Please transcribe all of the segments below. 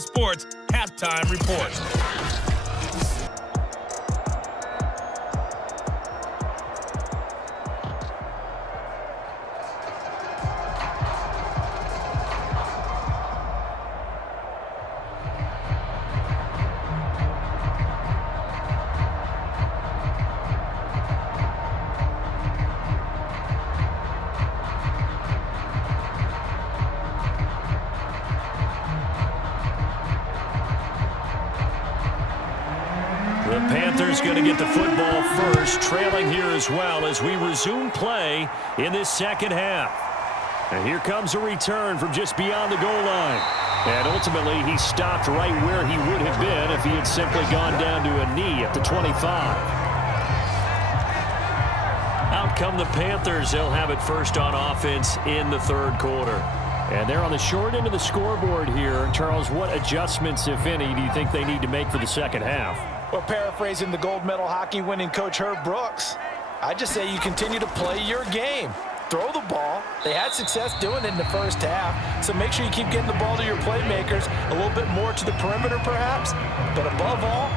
Sports Halftime Report. The Panthers going to get the football first, trailing here as well as we resume play in this second half. And here comes a return from just beyond the goal line. And ultimately, he stopped right where he would have been if he had simply gone down to a knee at the 25. Out come the Panthers. They'll have it first on offense in the third quarter. And they're on the short end of the scoreboard here. Charles, what adjustments, if any, do you think they need to make for the second half? Well, paraphrasing the gold medal hockey winning coach Herb Brooks, I just say you continue to play your game. Throw the ball. They had success doing it in the first half, so make sure you keep getting the ball to your playmakers, a little bit more to the perimeter perhaps, but above all,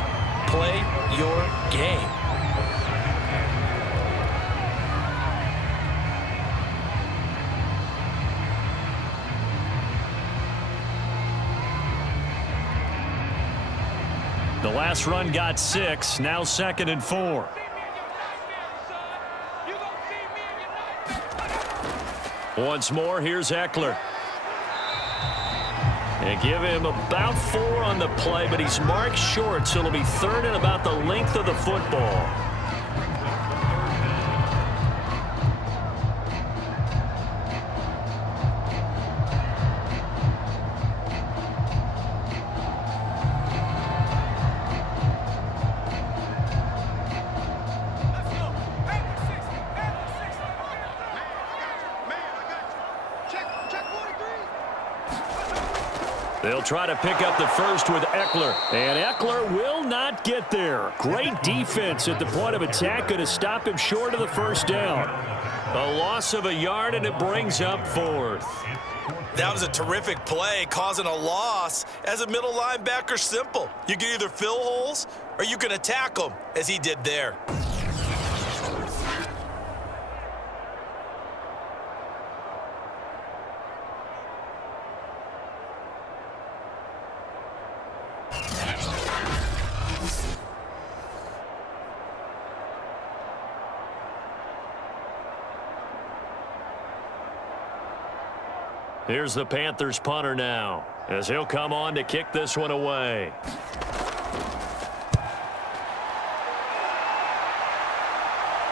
play your game. The last run got 6, now 2nd and 4. Once more, here's Eckler. And give him about 4 on the play, but he's marked short, so it'll be 3rd and about the length of the football. They'll try to pick up the first with Eckler. And Eckler will not get there. Great defense at the point of attack. Going to stop him short of the first down. A loss of a yard, and it brings up 4th. That was a terrific play, causing a loss. As a middle linebacker, simple. You can either fill holes or you can attack them, as he did there. Here's the Panthers punter now, as he'll come on to kick this one away.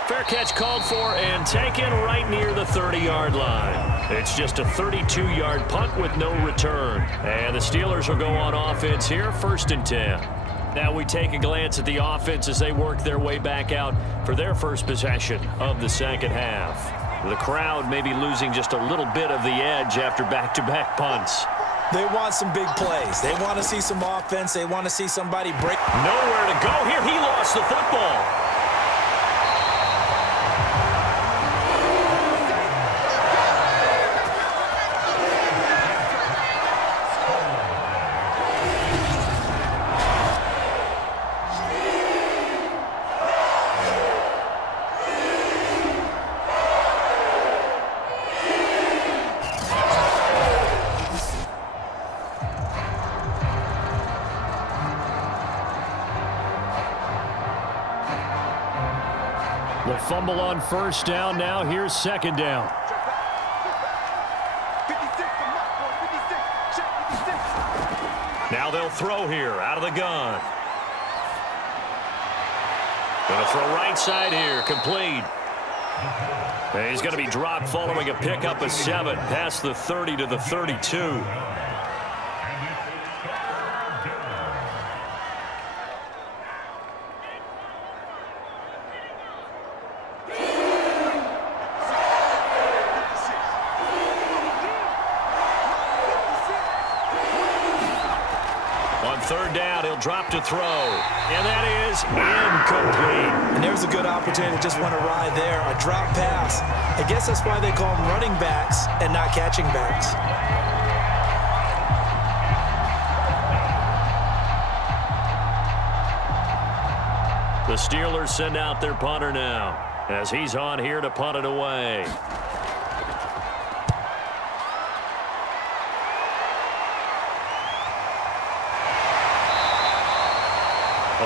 Fair catch called for and taken right near the 30-yard line. It's just a 32-yard punt with no return. And the Steelers will go on offense here, 1st and 10. Now we take a glance at the offense as they work their way back out for their first possession of the second half. The crowd may be losing just a little bit of the edge after back-to-back punts. They want some big plays. They want to see some offense. They want to see somebody break. Nowhere to go here. He lost the football. The fumble on first down. Now here's 2nd down. Now they'll throw here out of the gun. Going to throw right side here. Complete. And he's going to be dropped following a pickup of 7 past the 30 to the 32. On 3rd down, he'll drop to throw. And that is incomplete. And there's a good opportunity to just want to ride there. A drop pass. I guess that's why they call them running backs and not catching backs. The Steelers send out their punter now as he's on here to punt it away. A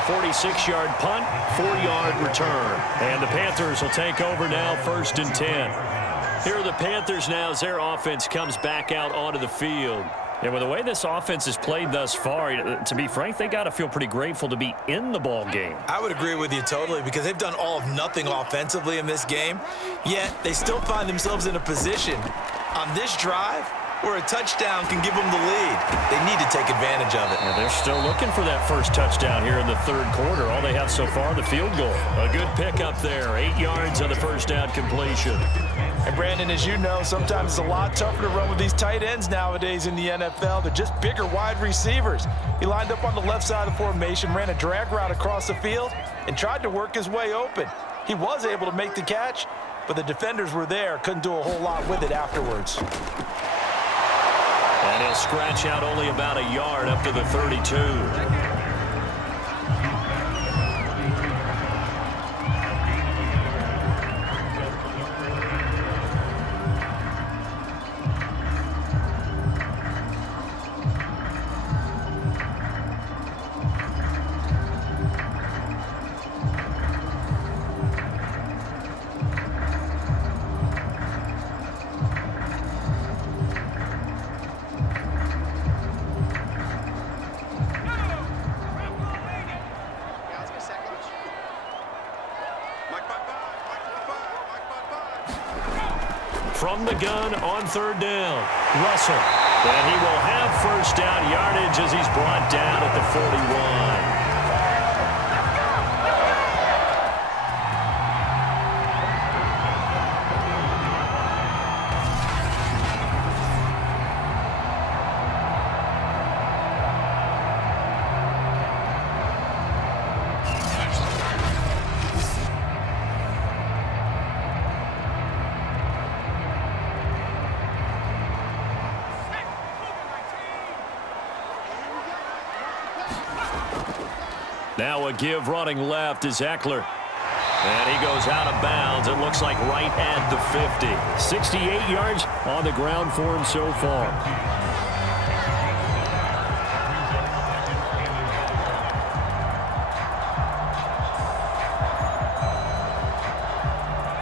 46-yard punt, 4-yard return. And the Panthers will take over now, 1st and 10. Here are the Panthers now as their offense comes back out onto the field. And with the way this offense has played thus far, to be frank, they got to feel pretty grateful to be in the ball game. I would agree with you totally because they've done all of nothing offensively in this game, yet they still find themselves in a position on this drive where a touchdown can give them the lead. They need to take advantage of it. Yeah, they're still looking for that first touchdown here in the 3rd quarter. All they have so far, the field goal. A good pickup there, 8 yards on the first down completion. And Brandon, as you know, sometimes it's a lot tougher to run with these tight ends nowadays in the NFL. They're just bigger wide receivers. He lined up on the left side of the formation, ran a drag route across the field, and tried to work his way open. He was able to make the catch, but the defenders were there, couldn't do a whole lot with it afterwards. And he'll scratch out only about a yard up to the 32. From the gun on 3rd down, Russell. And he will have first down yardage as he's brought down at the 41. Now a give running left is Eckler. And he goes out of bounds. It looks like right at the 50. 68 yards on the ground for him so far.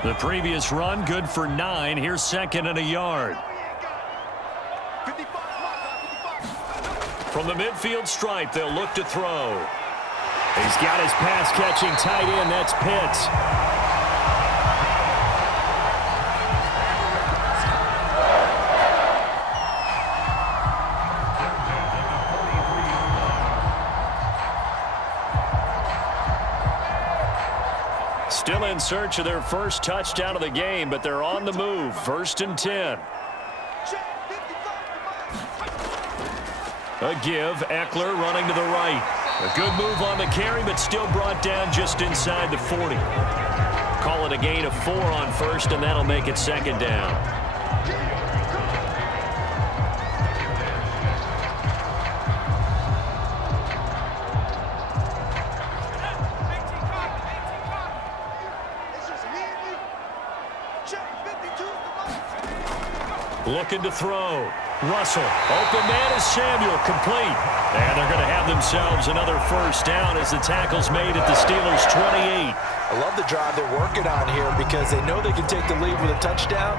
The previous run good for 9. Here's 2nd and a yard. From the midfield stripe, they'll look to throw. He's got his pass-catching tight end. That's Pitts. Still in search of their first touchdown of the game, but they're on the move. 1st and 10. A give. Eckler running to the right. A good move on the carry, but still brought down just inside the 40. Call it a gain of 4 on 1st, and that'll make it 2nd down. Looking to throw. Russell. Open man is Samuel. Complete. And they're going to have themselves another first down as the tackle's made at the Steelers' 28. I love the drive they're working on here because they know they can take the lead with a touchdown.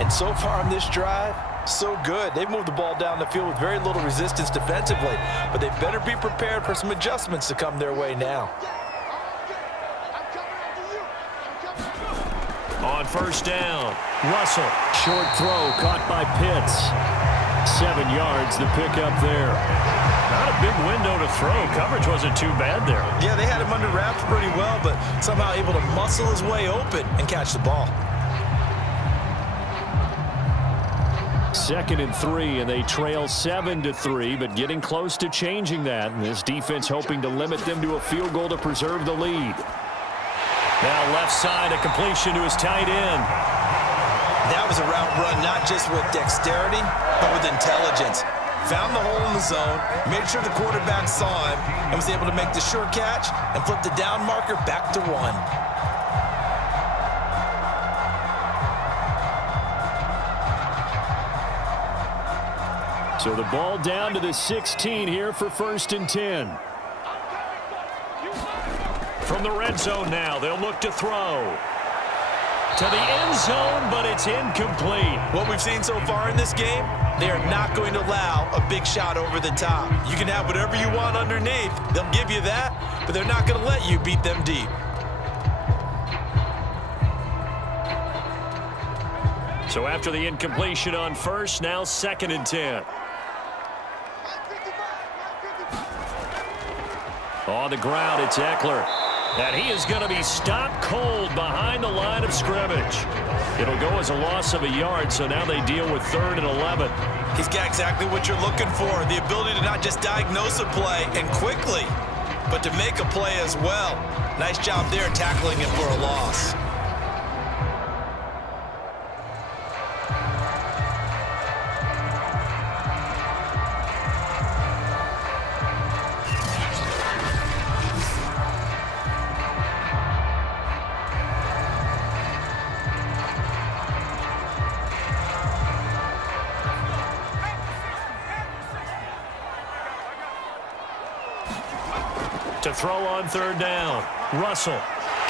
And so far on this drive, so good. They've moved the ball down the field with very little resistance defensively. But they better be prepared for some adjustments to come their way now. On first down, Russell. Short throw caught by Pitts. 7 yards, the pickup there. Not a big window to throw. Coverage wasn't too bad there. Yeah, they had him under wraps pretty well, but somehow able to muscle his way open and catch the ball. 2nd and 3, and they trail 7-3, but getting close to changing that. And this defense hoping to limit them to a field goal to preserve the lead. Now left side, a completion to his tight end. That was a route run not just with dexterity, but with intelligence. found the hole in the zone, made sure the quarterback saw him, and was able to make the sure catch and flip the down marker back to 1. So the ball down to the 16 here for 1st and 10. From the red zone now, they'll look to throw. To the end zone, but it's incomplete. What we've seen so far in this game, they are not going to allow a big shot over the top. You can have whatever you want underneath. They'll give you that, but they're not going to let you beat them deep. So after the incompletion on 1st, now 2nd and 10. On the ground, it's Eckler. And he is going to be stopped cold behind the line of scrimmage. It'll go as a loss of a yard, so now they deal with 3rd and 11. He's got exactly what you're looking for, the ability to not just diagnose a play and quickly, but to make a play as well. Nice job there tackling it for a loss. To throw on 3rd down. Russell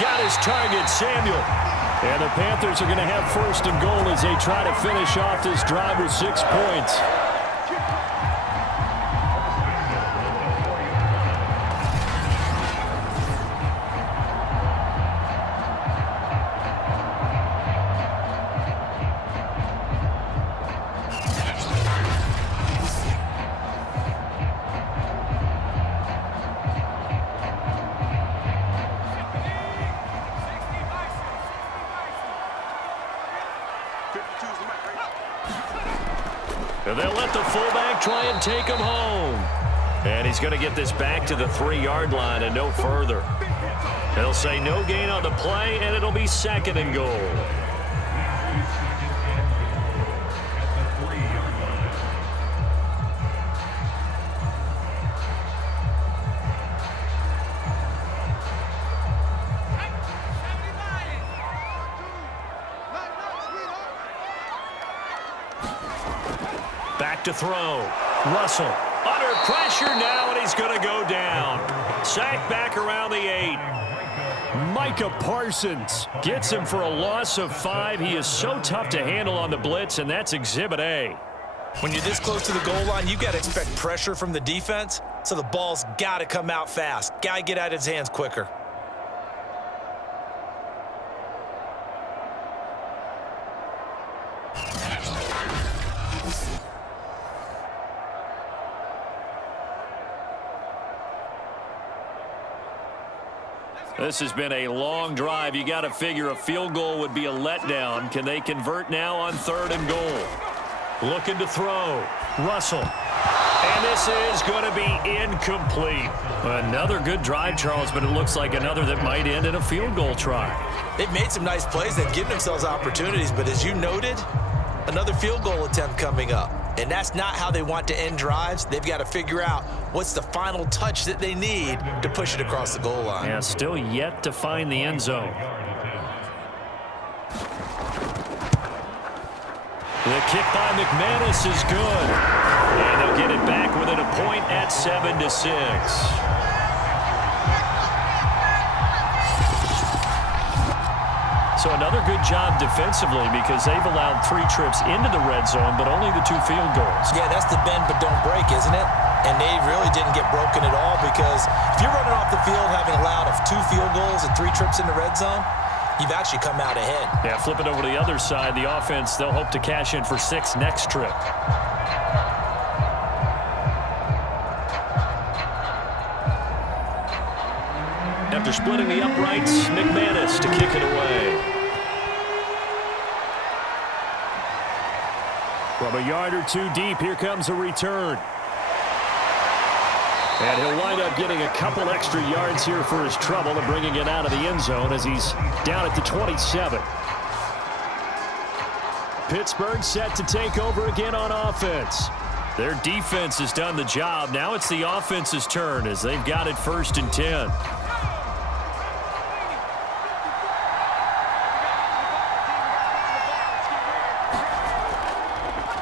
got his target, Samuel. And the Panthers are going to have 1st and goal as they try to finish off this drive with 6 points. And they'll let the fullback try and take him home. And he's going to get this back to the 3-yard line and no further. They'll say no gain on the play, and it'll be 2nd and goal. Back to throw. Russell under pressure now, and he's going to go down. Sacked back around the 8. Micah Parsons gets him for a loss of 5. He is so tough to handle on the blitz, and that's Exhibit A. When you're this close to the goal line, you've got to expect pressure from the defense, so the ball's got to come out fast. Got to get out of his hands quicker. This has been a long drive. You got to figure a field goal would be a letdown. Can they convert now on 3rd and goal? Looking to throw. Russell. And this is going to be incomplete. Another good drive, Charles, but it looks like another that might end in a field goal try. They've made some nice plays. They've given themselves opportunities, but as you noted, another field goal attempt coming up. And that's not how they want to end drives. They've got to figure out what's the final touch that they need to push it across the goal line. Yeah, still yet to find the end zone. The kick by McManus is good. And they'll get it back within a point at 7-6. So another good job defensively because they've allowed 3 trips into the red zone, but only the 2 field goals. Yeah, that's the bend but don't break, isn't it? And they really didn't get broken at all because if you're running off the field having allowed 2 field goals and 3 trips in the red zone, you've actually come out ahead. Yeah, flip it over to the other side. The offense, they'll hope to cash in for 6 next trip. After splitting the uprights, McManus to kick it away. From a yard or 2 deep, here comes a return. And he'll wind up getting a couple extra yards here for his trouble and bringing it out of the end zone as he's down at the 27. Pittsburgh set to take over again on offense. Their defense has done the job. Now it's the offense's turn as they've got it 1st and 10.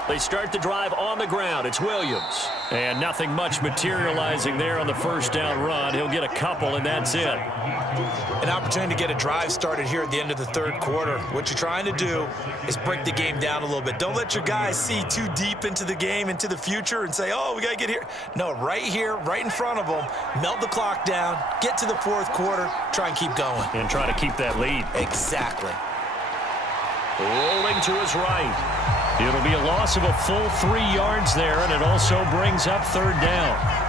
They start the drive on the ground. It's Williams. And nothing much materializing there on the 1st down run. He'll get a couple, and that's it. An opportunity to get a drive started here at the end of the 3rd quarter. What you're trying to do is break the game down a little bit. Don't let your guys see too deep into the game, into the future, and say, oh, we got to get here. No, right here, right in front of them, melt the clock down, get to the 4th quarter, try and keep going. And try to keep that lead. Exactly. Rolling to his right. It'll be a loss of a full 3 yards there, and it also brings up 3rd down.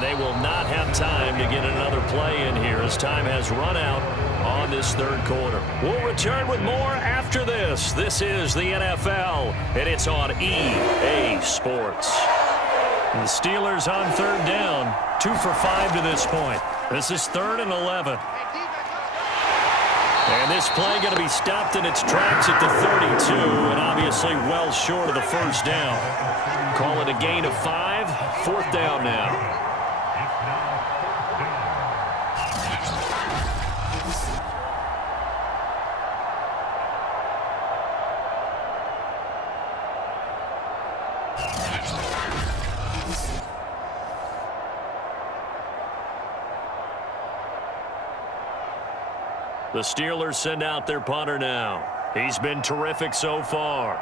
They will not have time to get another play in here as time has run out on this 3rd quarter. We'll return with more after this. This is the NFL, and it's on EA Sports. The Steelers on 3rd down, 2 for 5 to this point. This is 3rd and 11. And this play going to be stopped in its tracks at the 32, and obviously well short of the 1st down. Call it a gain of 5, 4th down now. The Steelers send out their punter now. He's been terrific so far.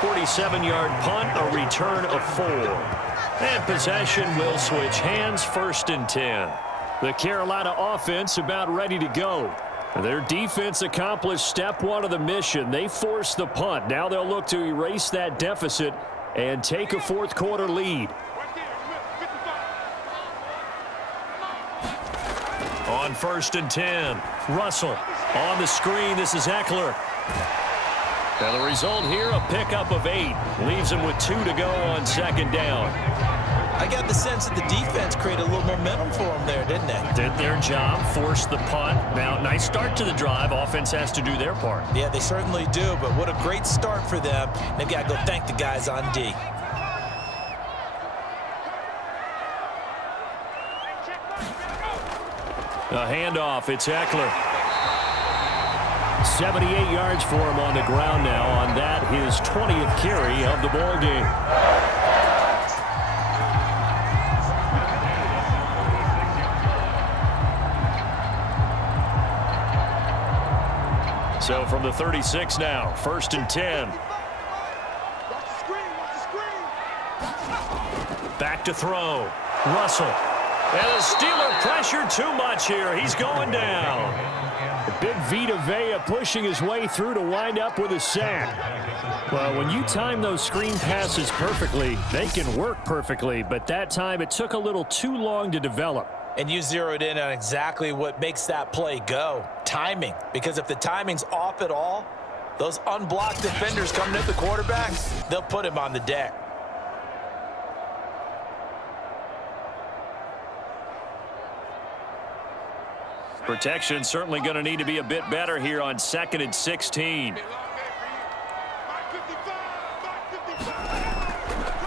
.47-yard punt, a return of 4. And possession will switch hands, 1st and 10. The Carolina offense about ready to go. Their defense accomplished step 1 of the mission. They forced the punt. Now they'll look to erase that deficit and take a 4th quarter lead. On 1st and 10, Russell on the screen. This is Eckler. Now the result here, a pickup of 8. Leaves him with 2 to go on 2nd down. I got the sense that the defense created a little momentum for them there, didn't they? Did their job, forced the punt. Now, nice start to the drive. Offense has to do their part. Yeah, they certainly do, but what a great start for them. They've got to go thank the guys on D. A handoff, it's Eckler. 78 yards for him on the ground now. On that, his 20th carry of the ball game. So from the 36 now, 1st and 10. Back to throw. Russell. And the Steeler pressure too much here. He's going down. Big Vita Vea pushing his way through to wind up with a sack. Well, when you time those screen passes perfectly, they can work perfectly. But that time, it took a little too long to develop. And you zeroed in on exactly what makes that play go. Timing. Because if the timing's off at all, those unblocked defenders coming at the quarterback, they'll put him on the deck. Protection certainly going to need to be a bit better here on 2nd and 16.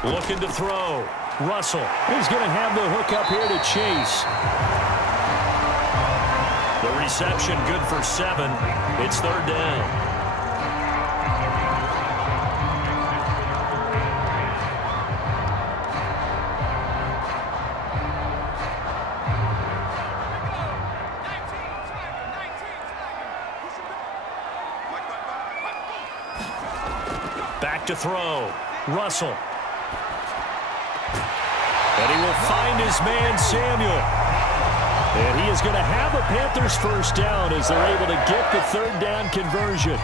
Looking to throw. Russell. He's going to have the hook up here to Chase. The reception good for 7. It's 3rd down. Back to throw. Russell. And he will find his man, Samuel. And he is going to have a Panthers first down as they're able to get the third down conversion.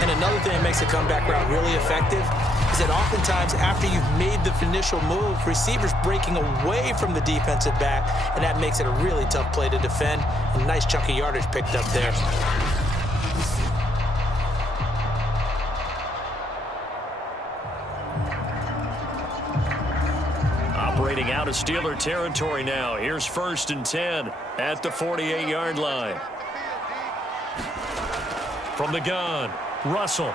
And another thing that makes a comeback route really effective is that oftentimes after you've made the initial move, receivers breaking away from the defensive back, and that makes it a really tough play to defend. A nice chunk of yardage picked up there. Operating out of Steeler territory now. Here's 1st and 10 at the 48-yard line. From the gun, Russell.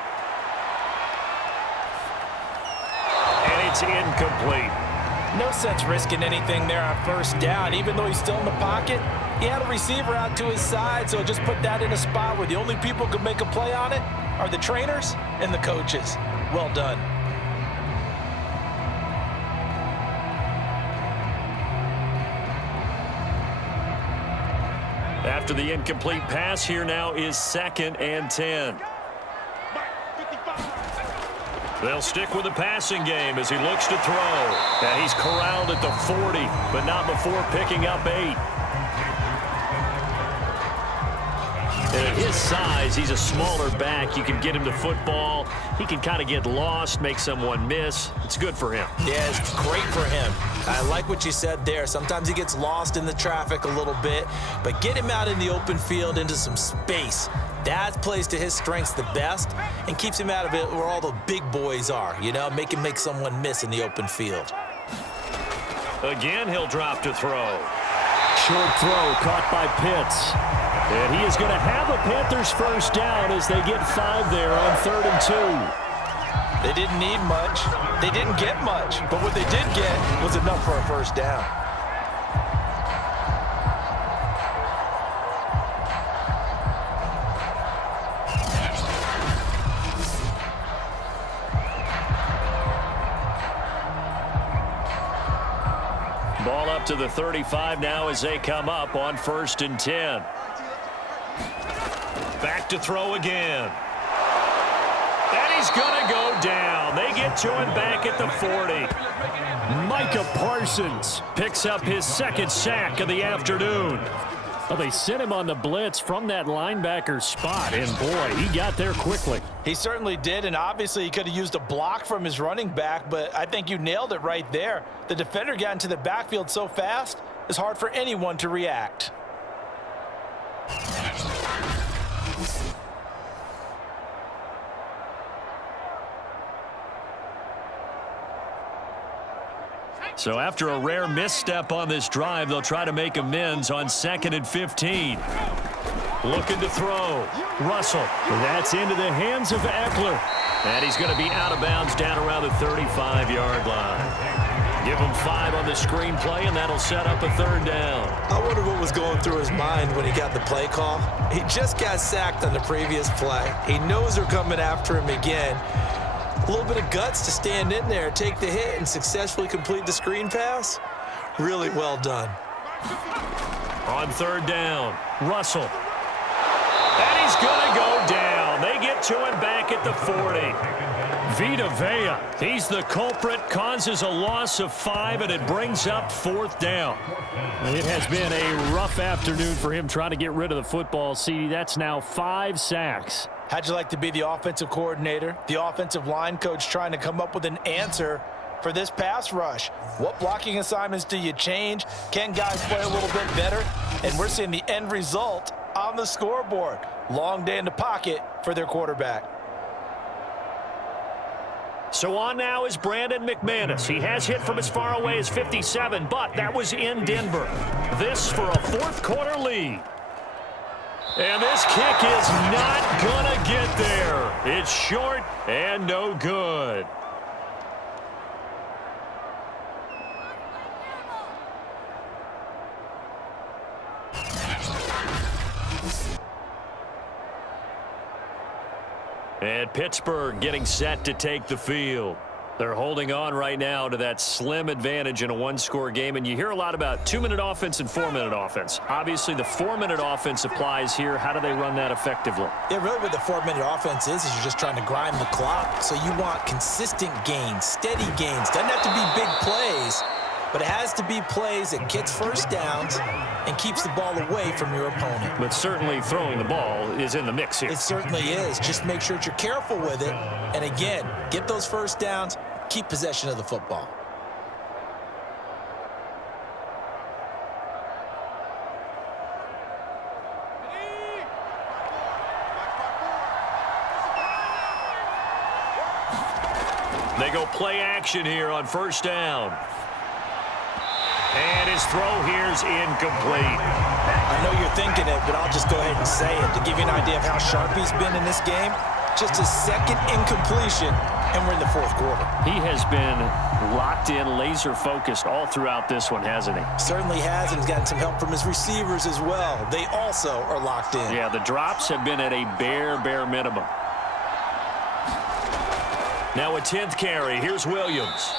And it's incomplete. No sense risking anything there on first down. Even though he's still in the pocket, he had a receiver out to his side, so just put that in a spot where the only people who can make a play on it are the trainers and the coaches. Well done. After the incomplete pass, here now is 2nd and 10. They'll stick with the passing game as he looks to throw. And he's corralled at the 40, but not before picking up 8. And at his size, he's a smaller back. You can get him to football. He can kind of get lost, make someone miss. It's good for him. Yeah, it's great for him. I like what you said there. Sometimes he gets lost in the traffic a little bit, but get him out in the open field into some space. That plays to his strengths the best and keeps him out of it where all the big boys are, you know, make him make someone miss in the open field. Again, he'll drop to throw. Short throw caught by Pitts. And he is going to have a Panthers first down as they get 5 there on 3rd and 2. They didn't need much. They didn't get much. But what they did get was enough for a first down. Ball up to the 35 now as they come up on 1st and 10. Back to throw again. And he's going to go down. They get to him back at the 40. Micah Parsons picks up his 2nd sack of the afternoon. Well, they sent him on the blitz from that linebacker spot, and boy, he got there quickly. He certainly did, and obviously he could have used a block from his running back, but I think you nailed it right there. The defender got into the backfield so fast, it's hard for anyone to react. So after a rare misstep on this drive, they'll try to make amends on 2nd and 15. Looking to throw. Russell. That's into the hands of Eckler. And he's going to be out of bounds down around the 35-yard line. Give him 5 on the screenplay, and that'll set up a 3rd down. I wonder what was going through his mind when he got the play call. He just got sacked on the previous play. He knows they're coming after him again. A little bit of guts to stand in there, take the hit, and successfully complete the screen pass. Really well done. On 3rd down, Russell. And he's going to go down. They get to him back at the 40. Vita Vea, he's the culprit, causes a loss of 5, and it brings up 4th down. It has been a rough afternoon for him trying to get rid of the football. See, that's now 5 sacks. How'd you like to be the offensive coordinator, the offensive line coach trying to come up with an answer for this pass rush? What blocking assignments do you change? Can guys play a little bit better? And we're seeing the end result on the scoreboard. Long day in the pocket for their quarterback. So on now is Brandon McManus. He has hit from as far away as 57, but that was in Denver. This for a 4th quarter lead. And this kick is not going to get there. It's short and no good. And Pittsburgh getting set to take the field. They're holding on right now to that slim advantage in a 1-score game. And you hear a lot about 2-minute offense and 4-minute offense. Obviously, the 4-minute offense applies here. How do they run that effectively? Yeah, really what the 4-minute offense is you're just trying to grind the clock. So you want consistent gains, steady gains. Doesn't have to be big plays, but it has to be plays that gets first downs and keeps the ball away from your opponent. But certainly throwing the ball is in the mix here. It certainly is. Just make sure that you're careful with it. And again, get those first downs, keep possession of the football. They go play action here on first down. And his throw here's incomplete. I know you're thinking it, but I'll just go ahead and say it. To give you an idea of how sharp he's been in this game, just his second incompletion, and we're in the fourth quarter. He has been locked in, laser-focused all throughout this one, hasn't he? Certainly has, and he's gotten some help from his receivers as well. They also are locked in. Yeah, the drops have been at a bare minimum. Now a 10th carry. Here's Williams.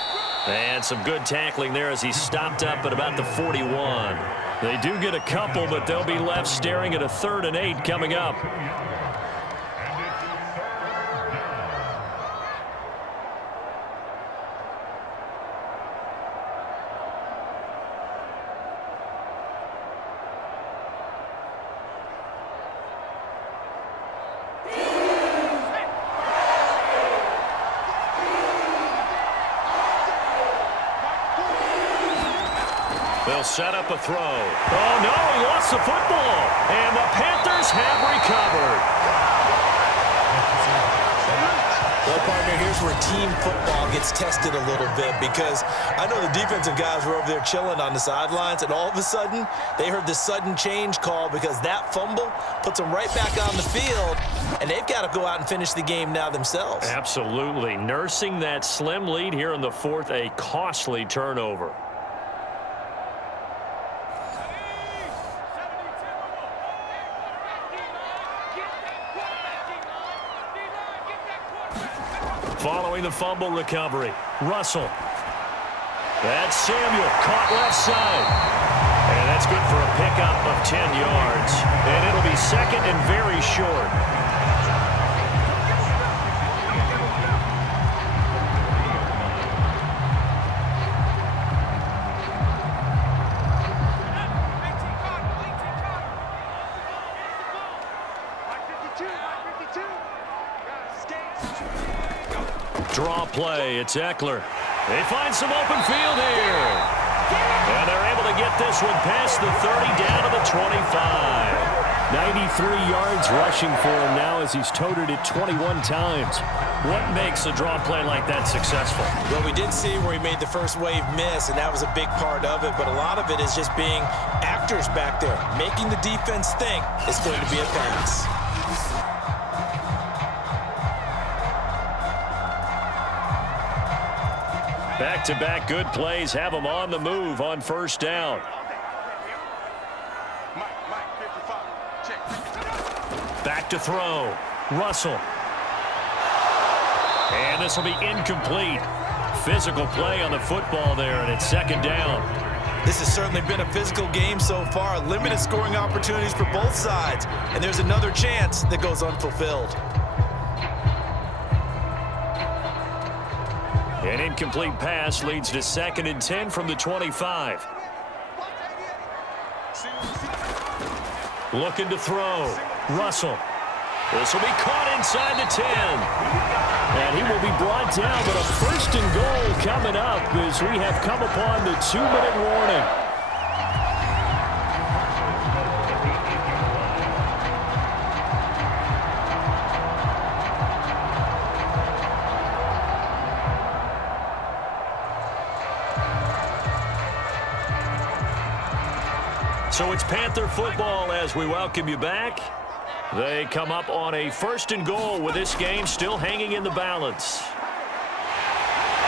And some good tackling there as he stopped up at about the 41. They do get a couple, but they'll be left staring at a 3rd and 8 coming up. They'll set up a throw. Oh, no, he lost the football. And the Panthers have recovered. Well, partner, here's where team football gets tested a little bit, because I know the defensive guys were over there chilling on the sidelines, and all of a sudden, they heard the sudden change call because that fumble puts them right back on the field, and they've got to go out and finish the game now themselves. Absolutely. Nursing that slim lead here in the fourth, a costly turnover. Following the fumble recovery, Russell. That's Samuel, caught left side. And that's good for a pickup of 10 yards. And it'll be second and very short. Draw play, it's Eckler. They find some open field here. And they're able to get this one past the 30 down to the 25. 93 yards rushing for him now as he's toted it 21 times. What makes a draw play like that successful? Well, we did see where he made the first wave miss, and that was a big part of it, but a lot of it is just being actors back there, making the defense think it's going to be a pass. Back-to-back good plays have them on the move on first down. Back to throw. Russell. And this will be incomplete. Physical play on the football there, and it's second down. This has certainly been a physical game so far. Limited scoring opportunities for both sides. And there's another chance that goes unfulfilled. An incomplete pass leads to 2nd and 10 from the 25. Looking to throw. Russell. This will be caught inside the 10. And he will be brought down, but a 1st and goal coming up as we have come upon the 2-minute warning. So it's Panther football as we welcome you back. They come up on a 1st and goal with this game still hanging in the balance.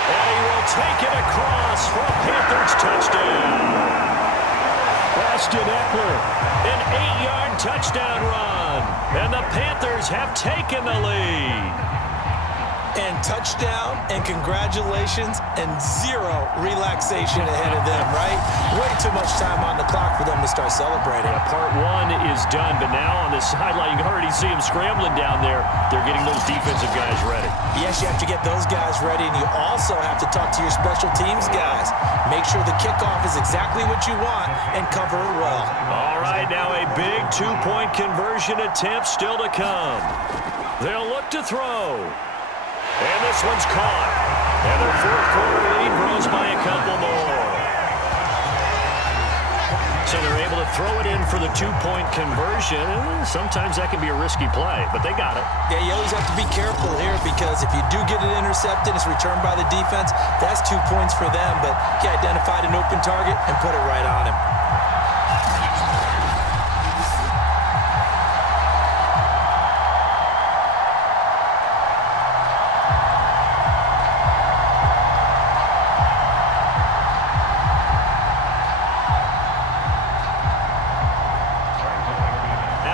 And he will take it across for a Panthers touchdown. Austin Eckler, an 8-yard touchdown run. And the Panthers have taken the lead. And touchdown, and congratulations, and zero relaxation ahead of them, right? Way too much time on the clock for them to start celebrating. Yeah, part one is done, but now on the sideline, you heard you see them scrambling down there, they're getting those defensive guys ready. Yes, you have to get those guys ready, and you also have to talk to your special teams guys. Make sure the kickoff is exactly what you want and cover it well. All right, now a big two-point conversion attempt still to come. They'll look to throw. And this one's caught. And their fourth quarter lead grows by a couple more. So they're able to throw it in for the two-point conversion. Sometimes that can be a risky play, but they got it. Yeah, you always have to be careful here because if you do get it intercepted, it's returned by the defense, that's 2 points for them. But he identified an open target and put it right on him.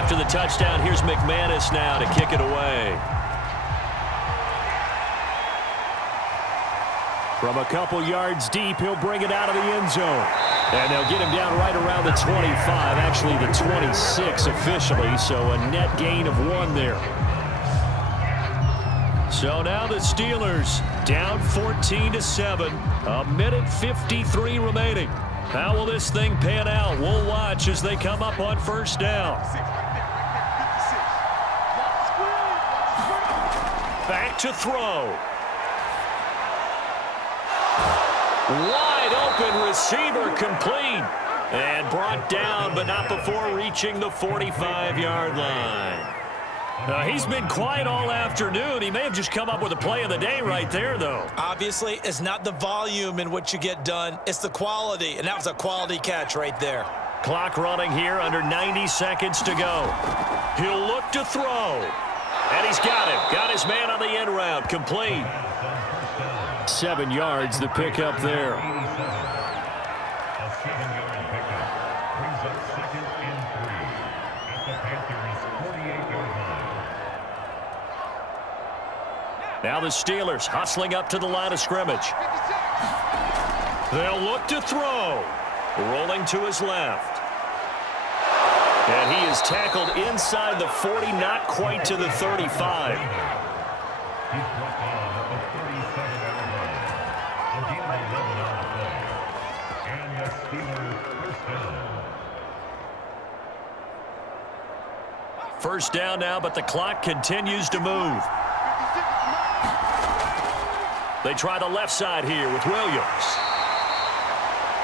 After the touchdown, here's McManus now to kick it away. From a couple yards deep, he'll bring it out of the end zone. And they'll get him down right around the 25, actually the 26 officially, so a net gain of 1 there. So now the Steelers down 14-7, a minute 53 remaining. How will this thing pan out? We'll watch as they come up on first down. Back to throw. Wide open receiver complete. And brought down, but not before reaching the 45-yard line. He's been quiet all afternoon. He may have just come up with a play of the day right there, though. Obviously, it's not the volume in which you get done. It's the quality, and that was a quality catch right there. Clock running here, under 90 seconds to go. He'll look to throw. And he's got him. Got his man on the end route. Complete. 7 yards, the pickup there. Now the Steelers hustling up to the line of scrimmage. They'll look to throw. Rolling to his left. And he is tackled inside the 40, not quite to the 35. First down now, but the clock continues to move. They try the left side here with Williams.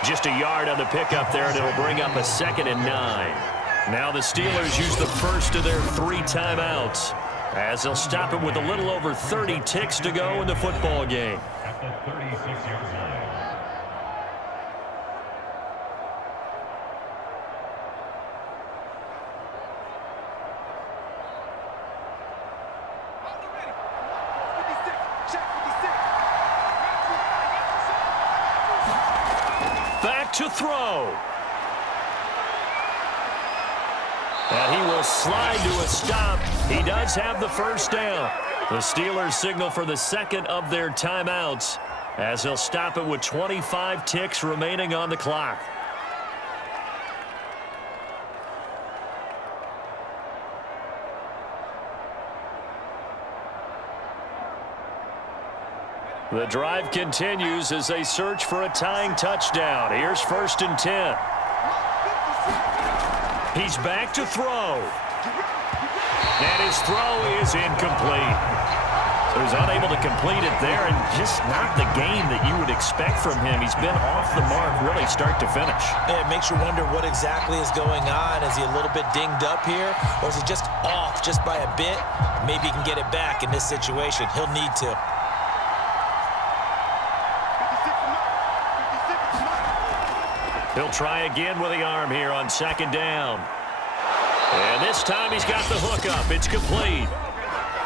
Just a yard on the pickup there, and it'll bring up a 2nd and 9. Now the Steelers use the first of their 3 timeouts as they'll stop it with a little over 30 ticks to go in the football game. At the 36-yard line. Back to throw. And he will slide to a stop. He does have the first down. The Steelers signal for the 2nd of their timeouts as they'll stop it with 25 ticks remaining on the clock. The drive continues as they search for a tying touchdown. Here's 1st and 10. He's back to throw. And his throw is incomplete. So he's unable to complete it there, and just not the game that you would expect from him. He's been off the mark really start to finish. It makes you wonder what exactly is going on. Is he a little bit dinged up here, or is he just off just by a bit? Maybe he can get it back in this situation. He'll need to. He'll try again with the arm here on 2nd down. And this time he's got the hook up. It's complete.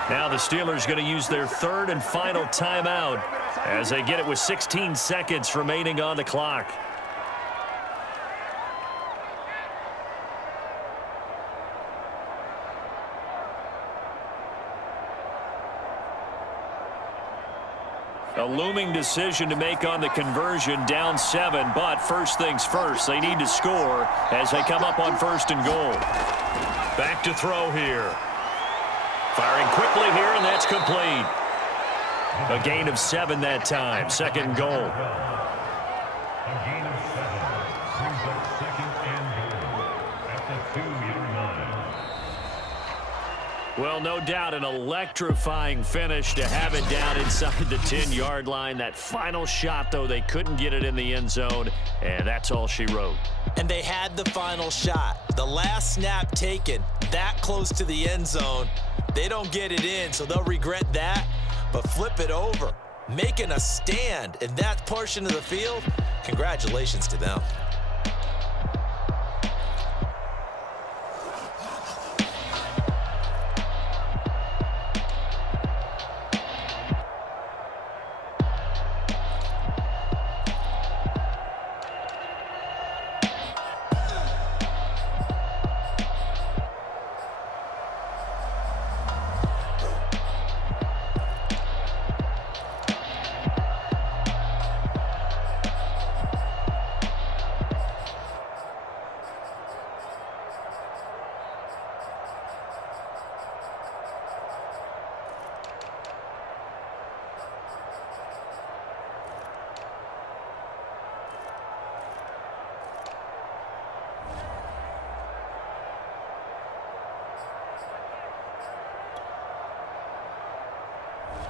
Now the Steelers going to use their 3rd and final timeout as they get it with 16 seconds remaining on the clock. A looming decision to make on the conversion, down 7, but first things first, they need to score as they come up on 1st and goal. Back to throw here. Firing quickly here, and that's complete. A gain of 7 that time. Second goal. A gain of 7 brings up second and goal at the 2-yard line. Well, no doubt an electrifying finish to have it down inside the 10-yard line. That final shot, though, they couldn't get it in the end zone, and that's all she wrote. And they had the final shot. The last snap taken that close to the end zone. They don't get it in, so they'll regret that. But flip it over, making a stand in that portion of the field. Congratulations to them.